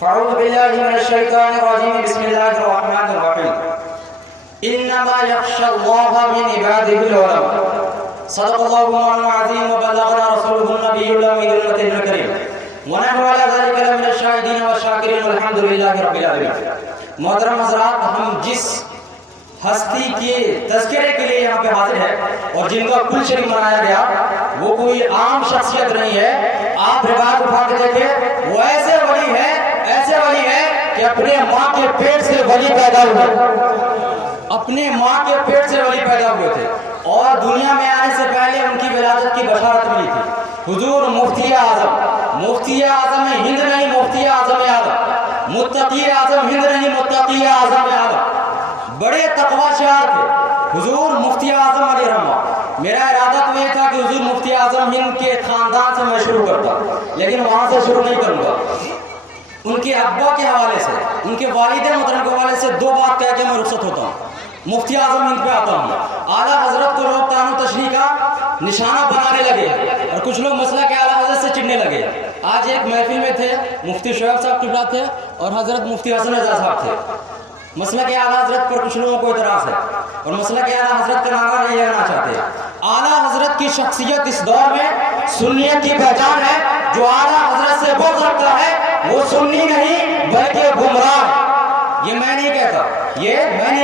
فاعوذ باللہ من الشیطان الرجیم بسم اللہ الرحمن الرحیم انما یخشى اللہ من عباده العلماء صدق اللہ العظیم وبلغنا رسوله النبی الامین النبی الکریم ونحن على ذلك لمن الشاہدین والشاکرین والحمد للہ رب العالمین۔ محترم حضرات، ہم جس ہستی کے تذکرے کے لیے یہاں پہ حاضر ہے اور جن کا کل شریف منایا گیا وہ کوئی عام شخصیت نہیں ہے۔ آپ روایت اٹھا کے دیکھیں، وہ ایسے ولی ہے کہ اپنے ماں کے پیٹ سے ولی پیدا ہوئے، اپنے ماں کے پیٹ سے ولی پیدا ہوئے تھے اور دنیا میں آنے سے پہلے ان کی ولادت کی بشارت ملی تھی۔ حضور مفتی اعظم ہند نہیں، مفتی اعظم اعظم، متقی اعظم ہند نہیں، متقی اعظم اعظم، بڑے تقوی شعار تھے حضور مفتی اعظم علیہ رحمہ۔ میرا ارادہ تو یہ تھا کہ حضور مفتی اعظم ہند کے خاندان سے میں شروع کرتا، لیکن وہاں سے شروع نہیں کروں گا۔ ان کے ابا کے حوالے سے، ان کے والد محترم کے حوالے سے دو بات کہہ کے میں رخصت ہوتا ہوں، مفتی اعظم ہند پہ آتا ہوں۔ اعلیٰ حضرت کو لوگ تان و تشریح کا نشانہ بنانے لگے اور کچھ لوگ مسئلہ کے اعلیٰ حضرت سے چڑھنے لگے۔ آج ایک محفل میں تھے، مفتی شعیب صاحب قبلہ تھے اور حضرت مفتی حسن رضا صاحب تھے۔ مسئلہ کے اعلیٰ حضرت پر کچھ لوگوں کو اعتراض ہے اور مسئلہ کے اعلیٰ حضرت کا نعرہ نہیں لینا چاہتے۔ اعلیٰ حضرت کی شخصیت اس دور میں سنیت کی پہچان ہے۔ جو اعلیٰ حضرت سے بغض رکھتا ہے وہ سنی نہیں بلکہ گمراہ ہے۔ یہ میں نہیں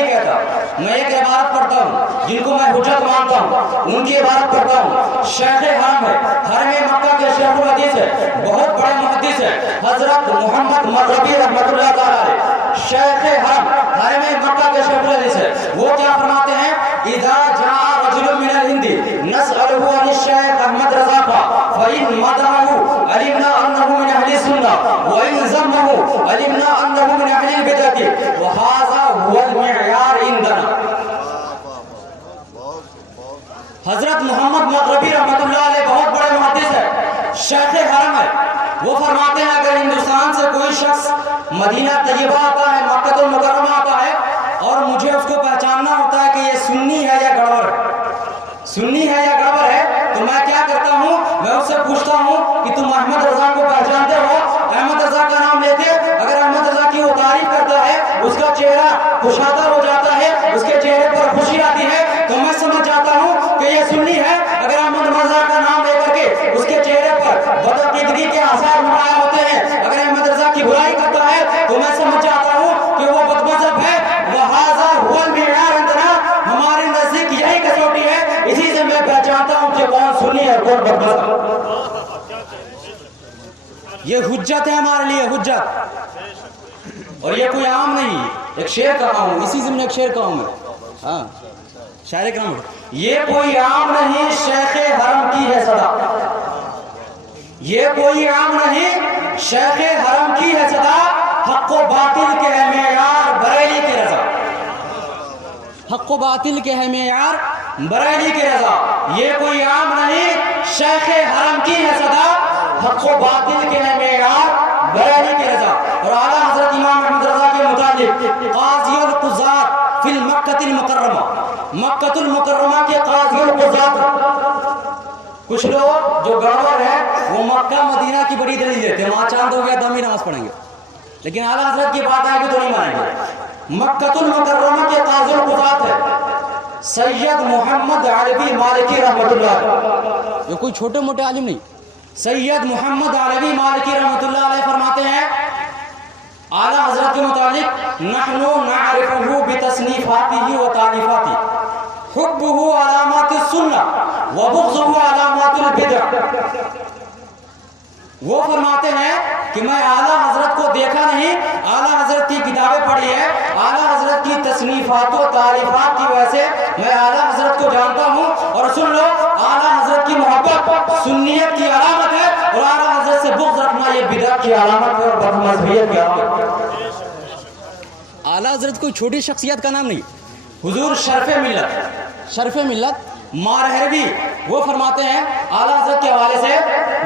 کہتا، میں ایک عبارت پڑھتا ہوں جن کو میں حجت مانتا ہوں، ان کی عبارت پڑھتا ہوں۔ شیخ حرم ہے، حرم مکہ کے شیخ الحدیث ہے، بہت بڑے محدث ہے حضرت محمد مغربی رحمۃ اللہ تعالیٰ علیہ۔ شیخ حرم مکہ کے شیخ الحدیث ہے، وہ کیا فرماتے ہیں؟ اذا جاء رجل من الهند نسأله عن الشيخ احمد رضا فإن مدحه علمنا انه من اهل السنة وإن ذمه علمنا انه من اهل البدعة وهذا هو المعيار عندنا۔ حضرت محمد مغربی رحمۃ اللہ علیہ بہت بڑے محدث ہے، شیخ حرم ہے، وہ فرماتے ہیں اگر ہندوستان سے کوئی شخص مدینہ طیبہ آتا ہے، مکہ المکرمہ آتا ہے اور مجھے اس کو پہچاننا ہوتا ہے کہ یہ سنی ہے یا گڑبڑ ہے، تو میں کیا کرتا ہوں؟ میں اس سے پوچھتا ہوں کہ تم احمد رضا کو پہچانتے ہو؟ احمد رضا کا نام لیتے، اگر احمد رضا کی وہ تعریف کرتا ہے، اس کا چہرہ خوشادر ہو جاتا ہے، اس کے چہرے پر خوشی آتی ہے، تو میں سمجھ جاتا ہوں کہ یہ سنی ہے۔ اگر احمد رضا کا نام لے کر کے اس کے چہرے پر بدعقیدگی کے آثار نمایاں ہوتے ہیں، اگر احمد رضا کی برائی کرتا ہے تو میں سمجھ جاتا ہوں کہ وہ بدمذہب ہے۔ وہذا هو المعیار عندنا، ہمارے نزدیک یہی کسوٹی ہے، اسی سے میں پہچانتا ہوں کہ کون سنی ہے کون بدمذہب۔ یہ حجت ہے ہمارے لیے، حجت، اور یہ کوئی عام نہیں۔ ایک شعر کہا ہوں، اسی ضمن ایک شعر کہا ہوں میں، ہاں شاعر کرام، یہ کوئی عام نہیں شیخ حرم کی ہے صدا، یہ کوئی عام نہیں شیخ حرم کی ہے صدا، حق و باطل کے ہے معیار بریلی کی رضا، حق و باطل کے ہے معیار بریلی کی رضا، یہ کوئی عام نہیں شیخ حرم کی ہے صدا، حق و باطل کے ہے معیار بریلی کی رضا۔ اور اعلیٰ حضرت امام احمد رضا کے متعلق قاضی القضات فی المکۃ المکرمہ، مکۃ المکرمہ کے قاضی القضات، کچھ لوگ جو گڑبڑ ہے وہ مکہ مدینہ کی بڑی دلیل دیتے ہیں، وہاں چاند ہو گیا تو ہم ہی نماز پڑھیں گے، لیکن اعلیٰ حضرت کی بات آئے گی تو نہیں مانیں گے۔ مکۃ المکرمہ کے قاضی القضات ہے سید محمد علوی مالکی رحمۃ اللہ، یہ کوئی چھوٹے موٹے عالم نہیں، سید محمد علوی مالکی رحمۃ اللہ علیہ فرماتے ہیں اعلیٰ حضرت کے متعلق نحن نعرفه بتصنیفاته و تعلیفاته حبه علامات السنہ وبغضه علامات البدع۔ وہ فرماتے ہیں کہ میں اعلیٰ حضرت کو دیکھا نہیں، اعلیٰ حضرت کی کتابیں پڑھی ہے، اعلیٰ حضرت کی تصنیفات و تعریفات کی وجہ سے میں اعلیٰ حضرت کو جانتا ہوں۔ اور سن لو، اعلیٰ حضرت کی محبت سنیت کی علامت ہے اور اعلیٰ حضرت سے بغض رکھنا یہ بدعت کی علامت ہے اور بدمذہبیت کی علامت ہے۔ اعلیٰ حضرت کوئی چھوٹی شخصیت کا نام نہیں، حضور شرف ملت مارہروی وہ فرماتے ہیں اعلیٰ حضرت کے حوالے سے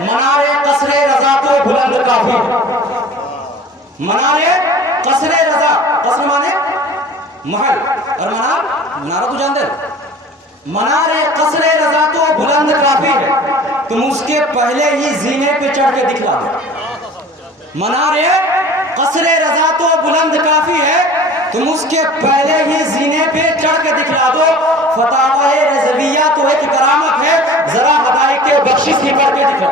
منار قصر رضا تو بلند کافی، منار قصر رضا، قصر مانے محل اور منارہ تو جانتے ہیں، منار قصر رضا تو بلند کافی ہے، تم اس کے پہلے ہی زینے پہ چڑھ کے دکھلا دو۔ منار قصر رضا تو بلند کافی ہے، تم اس کے پہلے ہی زینے پہ چڑھ کے دکھلا دو، فتاوی رضویہ تو ایک کرامت ہے، ذرا ہدایت کے بخشش کی کر کے دکھلا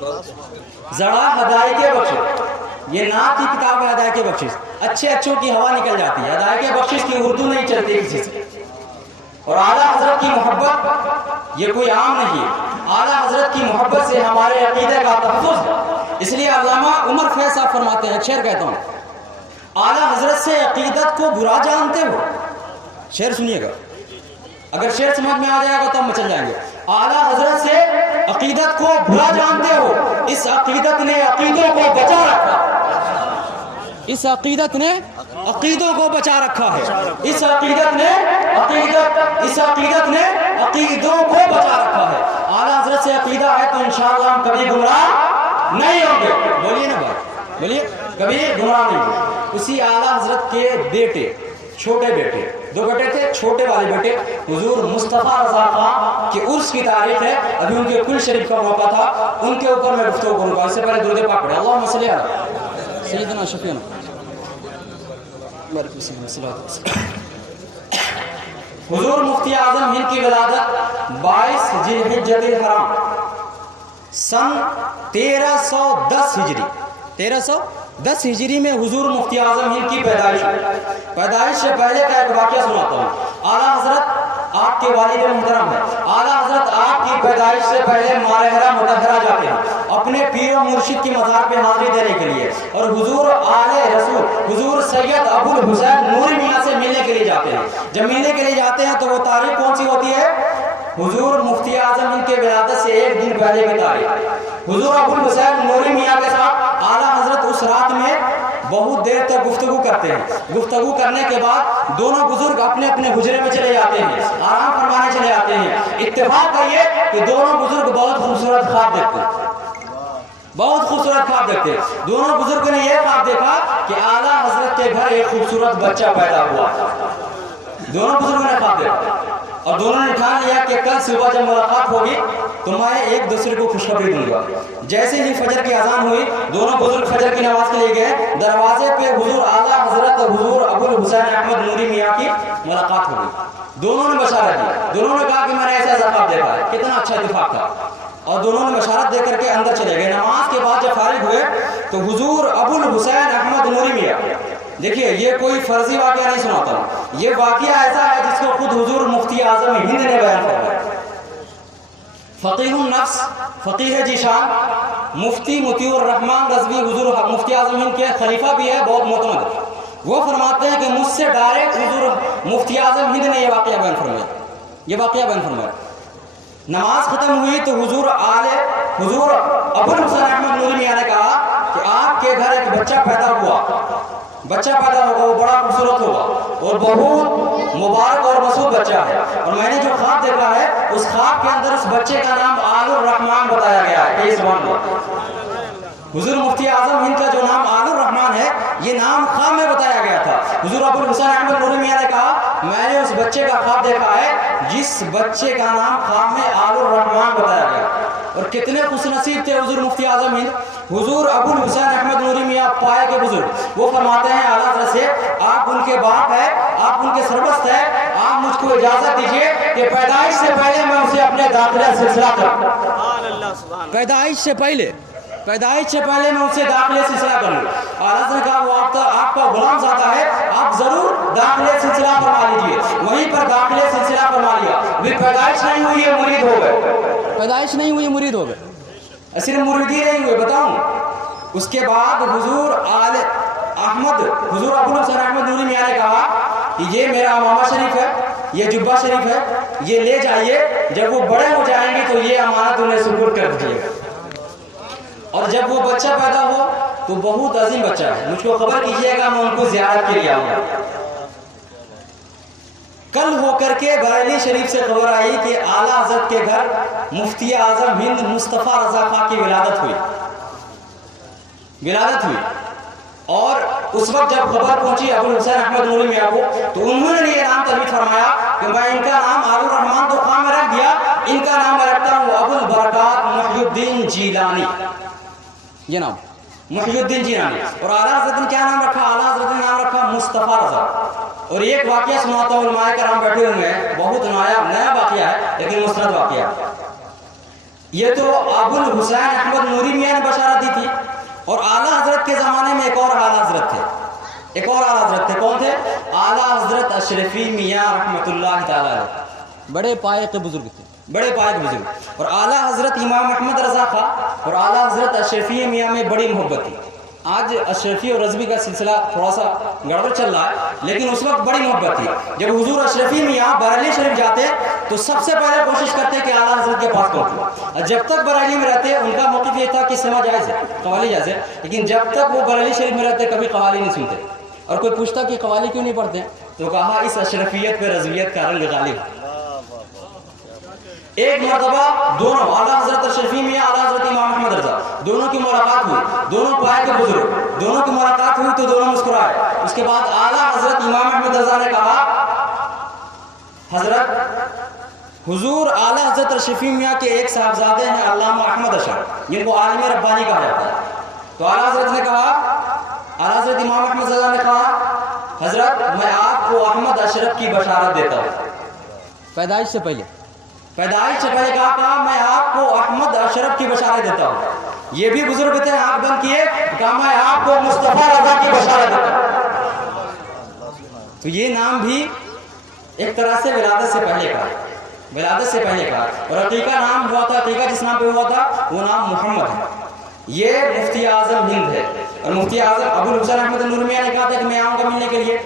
دو، ذرا ہدایت کے بخشش۔ یہ نعت کی کتاب ہے ہدایت کے بخشش، اچھے اچھوں کی ہوا نکل جاتی ہے، ہدایت کے بخشش کی اردو نہیں چلتی کسی سے۔ اور اعلیٰ حضرت کی محبت یہ کوئی عام نہیں ہے، اعلیٰ حضرت کی محبت سے ہمارے عقیدے کا تحفظ ہے۔ اس لیے علامہ عمر فیض صاحب فرماتے ہیں، شعر کہتا ہوں، اعلیٰ حضرت سے عقیدت کو برا جانتے ہو، شعر سنیے گا، اگر شعر سمجھ میں آ جائے گا تو ہم مچل جائیں گے۔ اعلیٰ حضرت سے عقیدت کو برا جانتے ہو، اس عقیدت نے عقیدوں کو بچا رکھا، اس عقیدت نے عقیدوں کو بچا رکھا ہے، اس عقیدت نے عقیدوں کو بچا رکھا ہے۔ اعلیٰ حضرت سے عقیدہ ہے تو انشاءاللہ ہم کبھی گمراہ نہیں ہوں گے، بولیے نا بھائی، بولیے، کبھی گمراہ نہیں ہوں گے۔ اسی اعلیٰ حضرت کے بیٹے، چھوٹے بیٹے، دو بیٹے تھے، چھوٹے والے بیٹے حضور مصطفیٰ رضا خان کے عرس کی تاریخ ہے، ابھی ان کے کل شریف کا موقع تھا، ان کے اوپر میں گفتگو کروں گا۔ اس سے پہلے درود پاک پڑھیں، اللہم صلی علی سیدنا شفیعنا۔ حضور مفتی اعظم ہند کی ولادت 22 ذی الحجۃ الحرام سن 1310 ہجری، 1310 ہجری میں حضور مفتی اعظم ہند کی پیدائش سے پہلے کا ایک واقعہ سناتا ہوں۔ اعلیٰ حضرت آپ کے والد محترم ہیں، اعلیٰ حضرت آپ کی پیدائش سے پہلے مارہرہ مطہرہ جاتے ہیں اپنے پیر و مرشد کی مزار پہ حاضری دینے کے لیے، اور حضور آل رسول حضور سید ابو الحسین نوری میاں سے ملنے کے لیے جاتے ہیں۔ جب ملنے کے لیے جاتے ہیں تو وہ تاریخ کون سی ہوتی ہے؟ حضور مفتی اعظم ہند کے ولادت سے ایک دن پہلے کی تاریخ۔ حضور ابو الحسین نوری میاں کے ساتھ اعلیٰ حضرت اس رات میں بہت دیر تک گفتگو کرتے ہیں۔ گفتگو کرنے کے بعد دونوں بزرگ اپنے اپنے حجرے میں چلے جاتے ہیں، آرام فرمانے چلے جاتے ہیں۔ اتفاق ہے یہ کہ دونوں بزرگ بہت خوبصورت خواب دیکھتے ہیں، بہت خوبصورت خواب دیکھتے ہیں۔ دونوں بزرگوں نے یہ خواب دیکھا کہ اعلیٰ حضرت کے گھر ایک خوبصورت بچہ پیدا ہوا۔ دونوں بزرگوں نے خواب دیکھا اور دونوں نے ٹھان لیا کہ کل صبح جب ملاقات ہوگی تو میں ایک دوسرے کو خوشخبری دوں گا۔ جیسے ہی فجر کی اذان ہوئی دونوں بزرگ فجر کی نماز کے لیے گئے، دروازے پہ حضور اعلیٰ حضرت حضور ابو الحسین احمد نوری میاں کی ملاقات ہو گئی۔ دونوں نے بشارت دی، دونوں نے کہا کہ میں نے ایسا خواب دیکھا ہے، کتنا اچھا اتفاق تھا، اور دونوں نے بشارت دے کر کے اندر چلے گئے۔ نماز کے بعد جب فارغ ہوئے تو حضور ابو الحسین احمد نوری میاں، دیکھیے یہ کوئی فرضی واقعہ نہیں سناتا ہوں، یہ واقعہ ایسا ہے جس کو خود حضور مفتی اعظم ہند نے بیان فرمایا۔ فقیہ النفس، فقیہ جی شان، مفتی مطیع الرحمان رضوی حضور مفتی اعظم ہند کے خلیفہ بھی ہے، بہت معتمد۔ وہ فرماتے ہیں کہ مجھ سے ڈائریکٹ حضور مفتی اعظم ہند نے یہ واقعہ بیان فرمایا۔ نماز ختم ہوئی تو حضور ابو الحسین احمد نوری میاں نے کہا کہ آپ کے گھر ایک بچہ پیدا ہوگا، وہ بڑا خوبصورت ہوگا اور بہت مبارک اور مسعود بچہ ہے، اور میں نے جو خواب دیکھا ہے اس خواب کے اندر اس بچے کا نام آل الرحمان بتایا گیا ہے۔ یہ زبان میں حضور مفتی اعظم ہند کا جو نام آل الرحمان ہے یہ نام خواب میں بتایا گیا تھا۔ حضور ابو الحسین احمد نوری میاں نے کہا میں نے اس بچے کا خواب دیکھا ہے جس بچے کا نام خواب میں آل الرحمان بتایا گیا، اور کتنے خوش نصیب تھے حضور مفتی اعظم ہند۔ حضور ابو الحسین احمد نوری میاں پائے کے بزرگ، وہ فرماتے ہیں اعلیٰ حضرت سے آپ ان کے باپ ہیں، آپ ان کے سرپرست ہیں، آپ مجھ کو اجازت دیجیے کہ پیدائش سے پہلے میں اسے اپنے داخلہ سلسلہ کروں، پیدائش سے پہلے میں اسے داخلے سلسلہ کروں۔ اعلیٰ حضرت نے کہا وہ آپ کا غلام زادہ ہے، آپ ضرور داخلے سلسلہ فرما لیجیے۔ وہیں پر داخلے سلسلہ فرما لیا، بھی پیدائش نہیں ہوئی ہے مرید ہو گئے، صرف مریدی نہیں ہوئے، بتاؤں اس کے بعد حضور ابو الحسین احمد نوری میاں نے کہا کہ یہ میرا امامہ شریف ہے، یہ جبہ شریف ہے، یہ لے جائیے، جب وہ بڑے ہو جائیں گے تو یہ امانت انہیں سپرد کر دیجیے، اور جب وہ بچہ پیدا ہو تو بہت عظیم بچہ ہے، مجھ کو خبر کیجیے گا، میں ان کو زیارت کے لیے آؤں گا۔ کل ہو کر کے بریلی شریف سے خبر آئی کہ اعلیٰ حضرت کے گھر مفتی اعظم ہند مصطفیٰ رضا خان کی ولادت ہوئی، اور اس وقت جب خبر پہنچی ابو الحسین احمد نوری میاں کو تو انہوں نے یہ نام تجویز فرمایا کہ میں ان کا نام آل الرحمان تو خواہ میں رکھ دیا، ان کا نام میں رکھتا ہوں ابو البرکات محی الدین جیلانی، یہ نام محی الدین جیلانی. اور اعلیٰ حضرت نے کیا نام رکھا؟ اعلیٰ حضرت نے نام رکھا مصطفیٰ رضا. اور ایک واقعہ سناتا ہوں، علماء کرام بیٹھے ہوئے ہیں، بہت نیا واقعہ ہے لیکن مستند واقعہ. یہ تو ابو الحسین احمد نوری میاں نے بشارت دی تھی. اور اعلیٰ حضرت کے زمانے میں ایک اور اعلیٰ حضرت تھے، ایک اور اعلیٰ حضرت تھے. کون تھے؟ اعلیٰ حضرت اشرفی میاں رحمۃ اللہ تعالی علیہ. بڑے پائے کے بزرگ تھے، بڑے پائے کے بزرگ. اور اعلیٰ حضرت امام احمد رضا خان اور اعلیٰ حضرت اشرفی میاں میں بڑی محبت تھی. آج اشرفی اور رضوی کا سلسلہ تھوڑا سا گڑبڑ چل رہا ہے، لیکن اس وقت بڑی محبت تھی. جب حضور اشرفی میاں بریلی شریف جاتے تو سب سے پہلے کوشش کرتے کہ اعلیٰ حضرت کے پاس پہنچے. جب تک بریلی میں رہتے ان کا موقف یہ تھا کہ سما جائز ہے، قوالی جائز ہے، لیکن جب تک وہ بریلی شریف میں رہتے کبھی قوالی نہیں سنتے. اور کوئی پوچھتا کہ قوالی کیوں نہیں پڑھتے تو کہا اس اشرفیت پہ رضویت کا رنگ غالب. ایک مرتبہ دونوں اعلیٰ حضرت اشرفی میاں اعلیٰ حضرت امام احمد رضا دونوں کی ملاقات ہوئی، دونوں پائے کے بزرگ، دونوں کی ملاقات ہوئی تو دونوں مسکرائے. اس کے بعد اعلیٰ حضرت امام احمد رضا نے کہا حضرت حضور اعلیٰ حضرت اشرفی میاں کے ایک صاحبزادے ہیں علامہ احمد اشعر، جن کو عالم ربانی کہا جاتا ہے. تو اعلیٰ حضرت نے کہا، اعلیٰ حضرت امام احمد رضا نے کہا حضرت میں آپ کو احمد اشرف کی بشارت دیتا ہوں. پیدائش سے پہلے کہا میں آپ کو احمد اشرف کی بشارت دیتا ہوں. یہ بھی بزرگ تھے، آنکھ بند کیے، کہا میں آپ کو مصطفیٰ رضا کی بشارت دیتا ہوں. تو یہ نام بھی ایک طرح سے ولادت سے پہلے کا اور عقیقہ نام ہوا تھا، عقیقہ جس نام پہ ہوا تھا وہ نام محمد ہے. یہ مفتی اعظم ہند ہے. اور مفتی اعظم ابو الحسین احمد نوری میاں نے کہا تھا کہ میں آؤں گا ملنے کے لیے.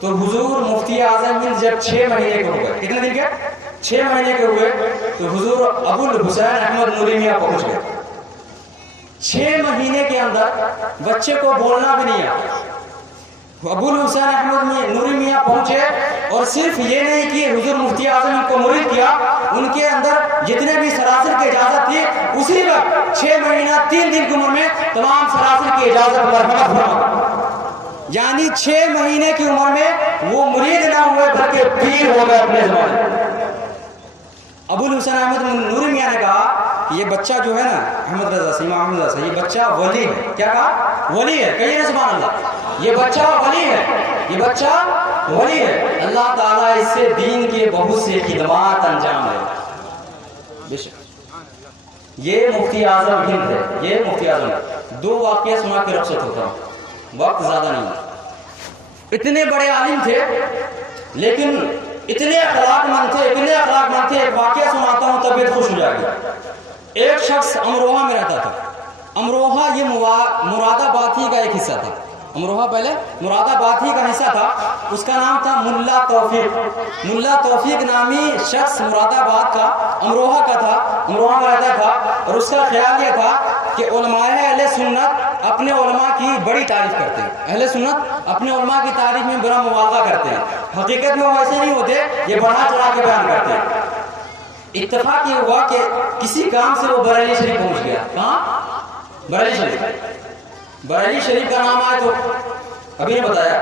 تو حضور مفتی اعظم ہند جب 6 مہینے کے ہو گئے، کتنے دن کے؟ 6 مہینے کے ہوئے تو حضور ابو الحسین احمد نوری میاں پہنچ گئے. 6 مہینے کے اندر بچے کو بولنا بھی نہیں آتا. ابو الحسین احمد نوری میاں پہنچے اور صرف یہ نہیں کہ حضور مفتی اعظم ان کو مرید کیا، ان کے اندر جتنے بھی سلاسل کی اجازت تھی اسی وقت 6 مہینہ 3 دن کی عمر میں تمام سلاسل کی اجازت مرحمت فرما. یعنی 6 مہینے کی عمر میں وہ مرید نہ ہوئے بلکہ پیر ہو گئے اپنے زمانے میں. ابو الحسین احمد نوری میاں نے کہا کہ یہ بچہ جو ہے نا احمد رضا سے، امام احمد رضا سے، یہ بچہ ولی ہے. کیا کہا؟ ولی ہے. کہیے نا سبحان اللہ. یہ بچہ ولی ہے، یہ بچہ ولی ہے. اللہ تعالیٰ اس سے دین کی بہت سی خدمات انجام دے. بے شک یہ مفتی اعظم ہند ہے، یہ مفتی اعظم. 2 واقعہ سنا کے رخصت ہوتا ہوں، وقت زیادہ نہیں. اتنے بڑے عالم تھے لیکن اتنے اخلاق مند تھے. ایک واقعہ سناتا ہوں طبیعت خوش ہو جائے گی. ایک شخص امروہہ میں رہتا تھا. امروہہ یہ مراد آباد ہی کا ایک حصہ تھا. امروہہ پہلے مراد آباد ہی کا حصہ تھا. اس کا نام تھا ملا توفیق. ملا توفیق نامی شخص مراد آباد کا امروہہ کا تھا، امروہہ میں رہتا تھا. اور اس کا خیال یہ تھا کہ علماء اہل سنت اپنے علماء کی بڑی تعریف کرتے ہیں. اہل سنت اپنے علماء کی تعریف میں بڑا مبالغہ کرتے ہیں. حقیقت میں وہ ایسے نہیں ہوتے، یہ بڑھا چڑھا کے بیان کرتے ہیں. اتفاق یہ ہوا کہ کسی کام سے وہ بریلی شریف پہنچ گیا. کہاں؟ بریلی شریف. بریلی شریف کا نام آئے تو ابھی نے بتایا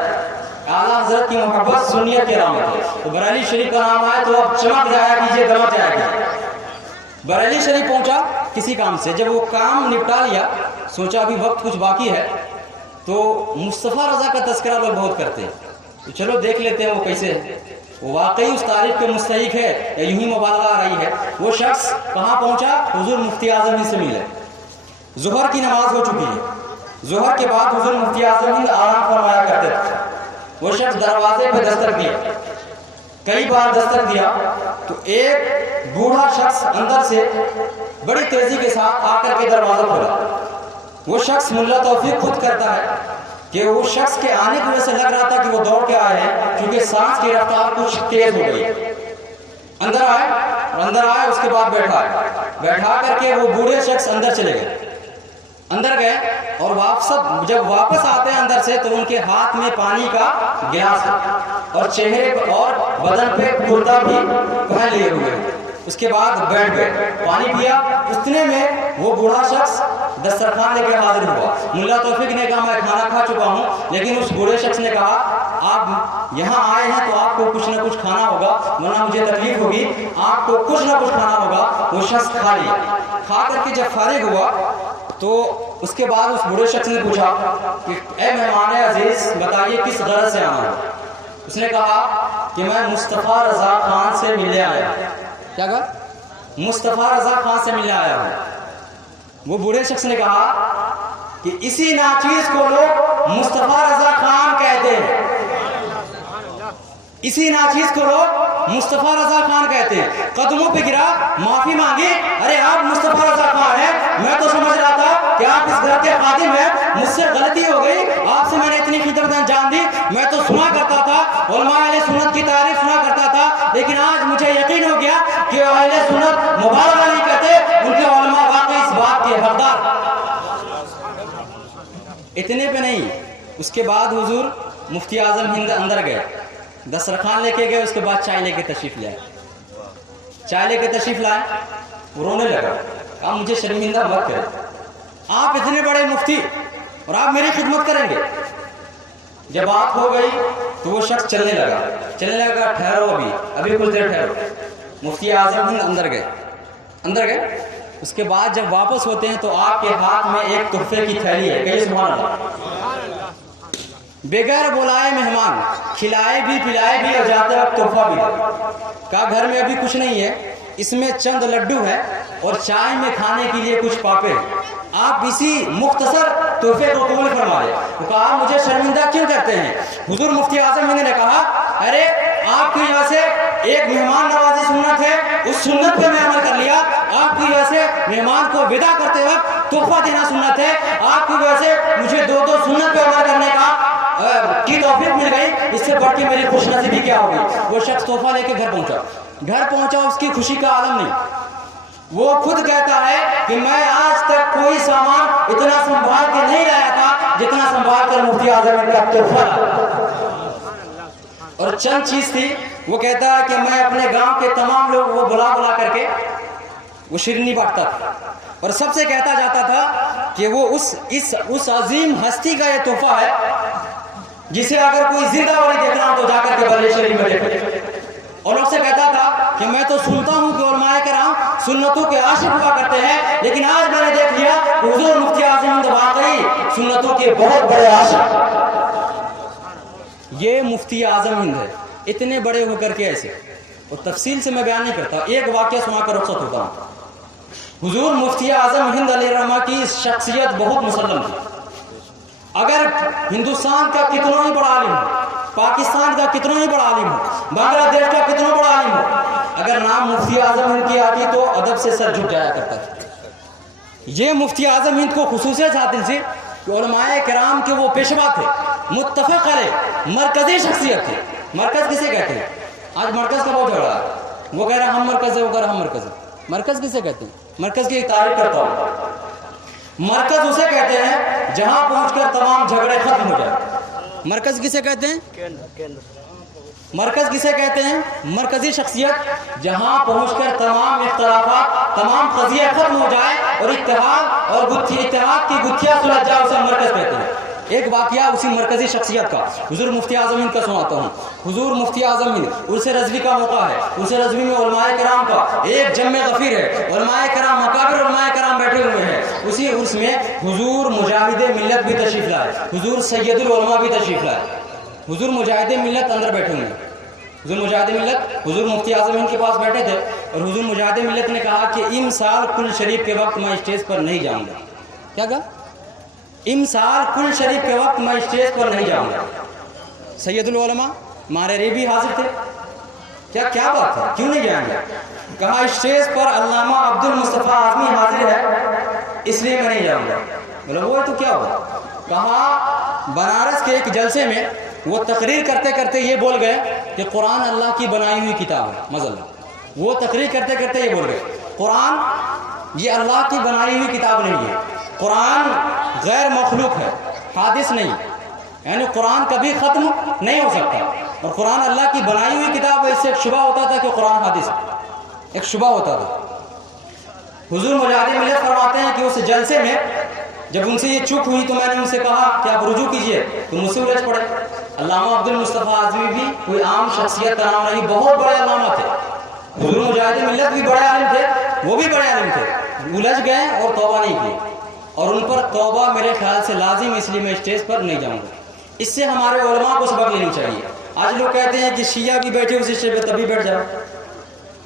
اعلیٰ حضرت کی محبت سنیت کے علامت ہے. تو بریلی شریف کا نام آئے تو اب چمک جایا کیجیے، دمک جایا کیجیے. بریلی شریف پہنچا کسی کام سے. جب وہ کام نپٹا لیا سوچا ابھی وقت کچھ باقی ہے تو مصطفیٰ رضا کا تذکرہ لوگ بہت کرتے ہیں تو چلو دیکھ لیتے ہیں وہ کیسے ہے، وہ واقعی اس تعریف کے مستحق ہے یا یوں ہی مبالغہ آ رہی ہے. وہ شخص کہاں پہنچا؟ حضور مفتی اعظم ہند سے ملے. ظہر کی نماز ہو چکی ہے. ظہر کے بعد حضور مفتی اعظم ہند آرام فرمایا کرتے تھے. وہ شخص دروازے پہ دستک دیا، کئی بار دستک دیا تو ایک بوڑھا شخص اندر سے بڑی تیزی کے ساتھ آ کر کے دروازہ کھولا. وہ شخص ملا توفیق خود کرتا ہے کہ وہ شخص کے آنے کی وجہ سے لگ رہا تھا کہ وہ دوڑ کے آئے ہیں کیونکہ سانس کی رفتار کچھ تیز ہو گئی. اندر آئے اس کے بعد بیٹھا کر کے وہ بوڑھے شخص اندر چلے گئے. اندر گئے اور جب واپس آتے ہیں اندر سے تو ان کے ہاتھ میں پانی کا گلاس اور چہرے اور بدن پہ کرتا بھی پہن لیے ہوئے. اس کے بعد بیٹھ گئے، پانی پیا. اتنے میں وہ بوڑھا شخص دسترخوان لے کے حاضر ہوا. ملا توفیق نے کہا میں کھانا کھا چکا ہوں، لیکن اس بوڑھے شخص نے کہا آپ یہاں آئے ہیں تو آپ کو کچھ نہ کچھ کھانا ہوگا ورنہ مجھے تکلیف ہوگی، آپ کو کچھ نہ کچھ کھانا ہوگا. وہ شخص کھا لیا. کھا کر کے جب فارغ ہوا تو اس کے بعد اس بوڑھے شخص نے پوچھا کہ اے مہمان عزیز بتائیے کس غرض سے آنا ہے؟ اس نے کہا کہ میں مصطفیٰ رضا خان سے ملنے آیا. کیا کہا؟ مصطفیٰ رضا خان سے ملنے آیا ہوں. وہ بوڑھے شخص نے کہا کہ اسی ناچیز کو لوگ مصطفیٰ رضا خان کہتے ہیں. اسی ناچیز کو لوگ مصطفیٰ رضا خان کہتے ہیں. قدموں پہ گرا, معافی مانگی, ارے آپ مصطفیٰ رضا خان ہیں, میں تو سمجھ رہا تھا کہ آپ اس گھر کے خادم ہیں, مجھ سے غلطی ہو گئی, آپ سے میں نے اتنی خدمت انجام دی, میں تو سنا کرتا تھا, علماء اہل سنت کی تعریف سنا کرتا تھا, لیکن آج مجھے یقین ہو گیا کہ اہل سنت مبالغہ نہیں کرتے, ان کے علماء واقعی اس بات کے حقدار. اتنے پہ نہیں, اس کے بعد حضور مفتی اعظم ہند اندر گئے, دسترخوان لے کے گئے, اس کے بعد چائے لے کے تشریف لائے. چائے لے کے تشریف لائے, وہ رونے لگا, کہا مجھے شرمندہ مت کرے, آپ اتنے بڑے مفتی اور آپ میری خدمت کریں گے. جب بات ہو گئی تو وہ شخص چلنے لگا, ٹھہرو ابھی کچھ دیر ٹھہرو. مفتی اعظم ہند اندر گئے. اس کے بعد جب واپس ہوتے ہیں تو آپ کے ہاتھ میں ایک تحفے کی تھیلی ہے. کہیے سبحان اللہ. بغیر بلائے مہمان, کھلائے بھی پلائے بھی اور جاتے وقت تحفہ بھی. کہا گھر میں ابھی کچھ نہیں ہے, اس میں چند لڈو ہے اور چائے میں کھانے کے لیے کچھ پاپے, آپ اسی مختصر تحفے کو قبول فرما لیں. تو کہا مجھے شرمندہ کیوں کرتے ہیں؟ حضور مفتی اعظم ہند نے کہا ارے آپ کی وجہ سے ایک مہمان نوازی سنت ہے, اس سنت پہ میں عمل کر لیا. آپ کی وجہ سے مہمان کو ودا کرتے وقت تحفہ دینا سنت ہے, آپ کی وجہ سے مجھے دو سنت پہ عمل کرنے کی توفیق مل گئی, اس سے بڑھ کے میری خوش نصیبی کیا ہوگی. وہ شخص تحفہ لے کے گھر پہنچا, اس کی خوشی کا عالم نہیں. وہ خود کہتا ہے کہ میں آج تک کوئی سامان اتنا سنبھال کے نہیں لایا تھا جتنا سنبھال کر مفتی اعظم کا تحفہ لایا. اور چند چیز تھی, وہ کہتا ہے کہ میں اپنے گاؤں کے تمام لوگ وہ بلا کر کے وہ شیرنی بانٹتا تھا, اور سب سے کہتا جاتا تھا کہ وہ اس عظیم ہستی کا یہ تحفہ ہے جسے اگر کوئی زندہ والی دیکھنا ہو تو جا کر کے بلے شریف میں دیکھے. اور لوگ سے کہتا تھا کہ میں تو سنتا ہوں کہ علماء کرام سنتوں کے عاشق ہوا کرتے ہیں, لیکن آج میں نے دیکھ لیا کہ حضور مفتی اعظم ہند واقعی سنتوں کے بہت بڑے عاشق. یہ مفتی اعظم ہند ہے, اتنے بڑے ہو کر کے ایسے, اور تفصیل سے میں بیان نہیں کرتا, ایک واقعہ سنا کر رخصت ہوتا ہوں. حضور مفتی اعظم ہند علیہ الرحمہ کی شخصیت بہت مسلم تھی. اگر ہندوستان کا کتنا ہی بڑا عالم ہو, پاکستان کا کتنا ہی بڑا عالم ہو, بنگلہ دیش کا کتنا بڑا عالم ہو, اگر نام مفتی اعظم ہند کی آتی تو ادب سے سر جھک جایا کرتا تھا. یہ مفتی اعظم ہند کو خصوصیت حاصل تھی کہ علماء کرام کے وہ پیشوا تھے, متفق علیہ, مرکزی شخصیت تھی. مرکز کسے کہتے ہیں؟ آج مرکز کا بہت جھگڑا ہے, وہ کہہ رہا ہم مرکز ہے, وہ کہہ رہا ہم مرکز ہے. مرکز کسے کہتے ہیں؟ مرکز کی ایک تعریف کرتا ہوں. مرکز اسے کہتے ہیں جہاں پہنچ کر تمام جھگڑے ختم ہو جائیں. مرکز کسے کہتے ہیں؟ مرکز کسے کہتے ہیں؟ مرکزی شخصیت جہاں پہنچ کر تمام اختلافات, تمام قضیے ختم ہو جائے اور اتحاد کی گتھیاں سلجھ جائے, اسے مرکز کہتے ہیں. ایک واقعہ اسی مرکزی شخصیت کا حضور مفتی اعظم ہند کا سناتا ہوں. حضور مفتی اعظم ہند, عرس رضوی کا موقع ہے, عرس رضوی میں علماء کرام کا ایک جم غفیر ہے, علماء کرام مکابر علماء کرام بیٹھے ہوئے ہیں. اسی عرس میں حضور مجاہد ملت بھی تشریف لائے, حضور سید العلماء بھی تشریف لائے. حضور مجاہد ملت اندر بیٹھے ہوئے ہیں. حضور مجاہد ملت حضور مفتی اعظم ہند کے پاس بیٹھے تھے, اور حضور مجاہد ملت نے کہا کہ امسال کل شریف کے وقت میں اسٹیج پر نہیں جاؤں گا. کیا کہا؟ امسال کل شریف کے وقت میں اسٹیج پر نہیں جاؤں گا. سید العلماء مارے ری بھی حاضر تھے. کیا بات ہے, کیوں نہیں جائیں گے؟ کہا اسٹیج پر علامہ عبد المصطفیٰ اعظمی حاضر ہے, اس لیے میں نہیں جاؤں گا. بولا وہ تو کیا ہوا؟ کہا بنارس کے ایک جلسے میں وہ تقریر کرتے کرتے یہ بول گئے کہ قرآن اللہ کی بنائی ہوئی کتاب ہے. مزل, وہ تقریر کرتے کرتے یہ بول گئے قرآن یہ اللہ کی بنائی ہوئی کتاب نہیں ہے, قرآن غیر مخلوق ہے, حادث نہیں, یعنی قرآن کبھی ختم نہیں ہو سکتا, اور قرآن اللہ کی بنائی ہوئی کتاب ہے. اس سے ایک شبہ ہوتا تھا کہ قرآن حادث ہے, ایک شبہ ہوتا تھا. حضور مجاہد ملت فرماتے ہیں کہ اس جلسے میں جب ان سے یہ چپ ہوئی تو میں نے ان سے کہا کہ آپ رجوع کیجئے, تو مجھ سے الجھ پڑے. علامہ عبد المصطفیٰ اعظمی بھی کوئی عام شخصیت کا نام نہیں, بہت بڑے علامہ تھے. حضور مجاہد ملت بھی بڑے عالم تھے, وہ بھی بڑے عالم تھے, الجھ گئے اور توبہ نہیں کی. اور ان پر توبہ میرے خیال سے لازم، اس لیے میں اسٹیج پر نہیں جاؤں گا۔ اس سے ہمارے علماء کو سبق لینی چاہیے۔ آج لوگ کہتے ہیں کہ شیعہ بھی بیٹھے اس اسٹیج پہ تبھی بیٹھ جاؤ،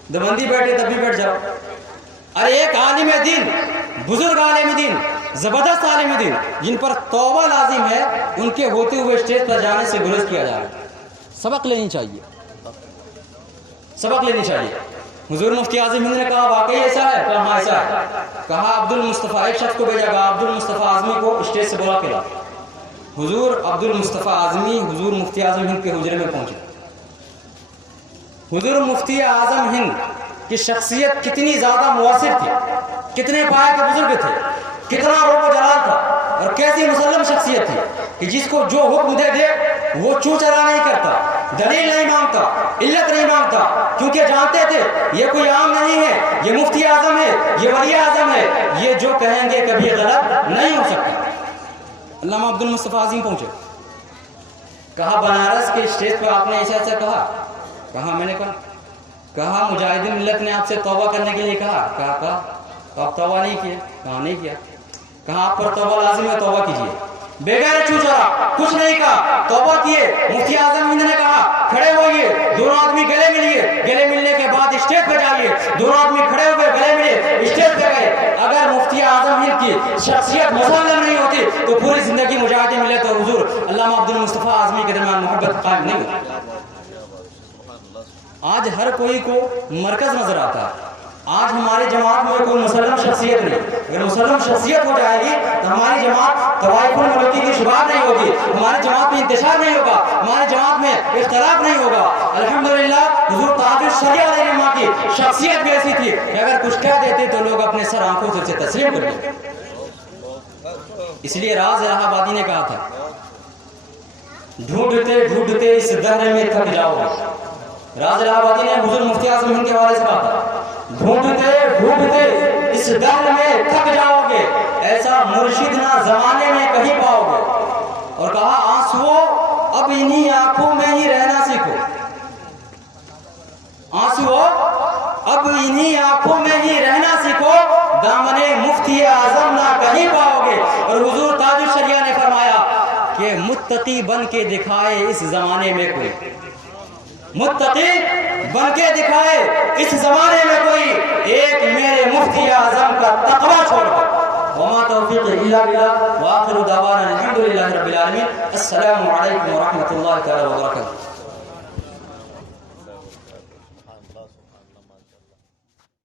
دیوبندی بیٹھے تبھی بیٹھ جاؤ۔ ارے ایک عالم دین، بزرگ عالم دین، زبردست عالم دین جن پر توبہ لازم ہے، ان کے ہوتے ہوئے اسٹیج پر جانے سے گریز کیا جائے۔ سبق لینی چاہیے، سبق لینی چاہیے۔ حضور مفتی اعظم ہند نے کہا واقعی ایسا ہے؟ کہا ہاں ایسا ہے۔ کہا عبد المصطفیٰ، ایک شخص کو بھیجا، کہا عبد المصطفیٰ اعظمی کو اسٹیج سے بلا کے لا۔ حضور عبد المصطفیٰ اعظمی حضور مفتی اعظم ہند کے حجرے میں پہنچے۔ حضور مفتی اعظم ہند کی شخصیت کتنی زیادہ مؤثر تھی، کتنے پائے کے بزرگ تھے، کتنا روب و جلال تھا، اور کیسی مسلم شخصیت تھی کہ جس کو جو حکم دے دے وہ چو چرا نہیں کرتا، دلیل نہیں مانگتا، علت نہیں مانگتا، کیونکہ جانتے تھے یہ کوئی عام نہیں ہے، یہ مفتی اعظم ہے، یہ ولی اعظم ہے، یہ جو کہیں گے کبھی غلط نہیں ہو سکتا۔ علامہ عبد المصطفیٰ اعظم پہنچے، کہا بنارس کے اسٹیج پہ آپ نے ایسا ایسا کہا۔ کہا میں نے کہا مجاہدین ملت نے آپ سے توبہ کرنے کے لیے کہا۔ کہا تو آپ توبہ نہیں کیا؟ کہا نہیں کیا۔ کہا آپ پر توبہ لازم ہے، توبہ کیجیے۔ بغیر چوچرا کچھ نہیں کہا، توبہ کیے۔ مفتی اعظم ہند نے کہا کھڑے ہوئیے، دونوں آدمی گلے ملیے، گلے ملنے کے بعد اسٹیج پہ جائیے۔ دونوں آدمی کھڑے ہوئے، گلے ملے، اسٹیج پہ گئے۔ اگر مفتی اعظم ہند کی شخصیت مسلم نہیں ہوتی تو پوری زندگی مجاہدین ملت اور حضور علامہ عبد المصطفیٰ اعظمی کے درمیان محبت قائم نہیں ہوتی۔ آج ہر کوئی کو مرکز نظر آتا ہے۔ آج ہماری جماعت میں کوئی مسلم شخصیت نہیں۔ اگر مسلم شخصیت ہو جائے گی تو ہماری جماعت طوائف الملوکی کی شباب نہیں ہوگی، ہماری جماعت میں انتشار نہیں ہوگا، ہماری جماعت میں اختلاف نہیں ہوگا۔ الحمدللہ حضور تاج الشریعہ علیہ السلام کی شخصیت بھی ایسی تھی کہ اگر کچھ کہہ دیتے تو لوگ اپنے سر آنکھوں سے تسلیم کر لیتے۔ اس لیے راز الہ آبادی نے کہا تھا ڈھونڈتے ڈھونڈتے اس دہر میں تھک جاؤ گے۔ راز الہ آبادی نے حضور مفتی اعظم ہند کے حوالے سے کہا تھا ڈھونڈتے ڈھونڈتے اس دہر میں تھک جاؤ گے، ایسا مرشد نہ زمانے میں کہیں پاؤ گے۔ اور کہا آنسو اب انہی آنکھوں میں ہی رہنا سیکھو، آنسو اب انہی آنکھوں میں ہی رہنا سیکھو، دامن مفتی اعظم نہ کہیں پاؤ گے۔ اور حضور تاج الشریعہ نے فرمایا کہ متقی بن کے دکھائے اس زمانے میں کوئی، متقی بن کے دکھائے اس زمانے میں کوئی، ایک میرے مفتی اعظم کا تقویٰ چھوڑ کر۔ وما توفیق الا باللہ، وآخر دعوانا الحمدللہ رب العالمین۔ السلام علیکم ورحمۃ اللہ تعالی وبرکاتہ۔